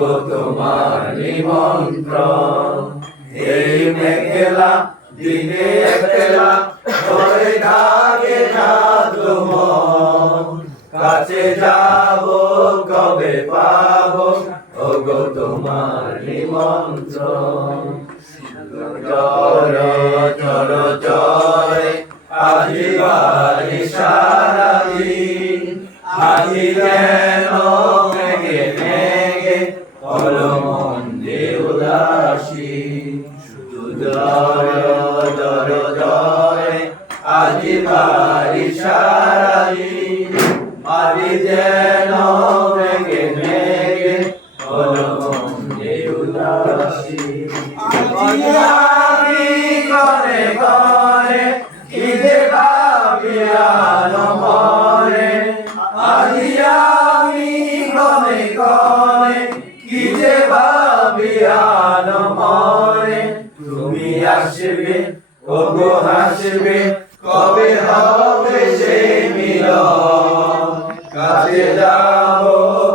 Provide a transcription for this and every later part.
ওগো তোমার নিমন্ত্রণ। এই মেঘলা দিনে একলা ঘরে থাকে না তোমার, কাছে যাব কবে পাবো ওগো তোমার নিমন্ত্রণ। জরে জরে জরে আজি বাড়ি সারাদিন, আজি যেন মেঘে মেঘে হলো মন যে উদাসী। শুধু জরে জরে জরে আজি বাড়ি সারাদিন, আজি যেন মেঘে মেঘে হলো মন যে উদাসী। আমি ঘরে ঘরে খিদে ভাবিয়ান মরে, আজি আমি ঘরে ঘরে খিদে ভাবিয়ান মরে। তুমি আসবে ওগো হাসবে কবে হবে সেই মিলন, কাছে যাব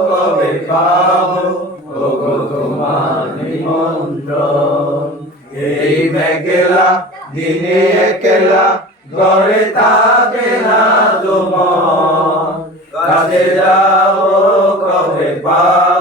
কবে পাবো ওগো তোমার নিমন্ত্রণ। এই মেঘলা দিনে একলা ঘরে থাকে না তোমার, কাছে যাব কবে পাবো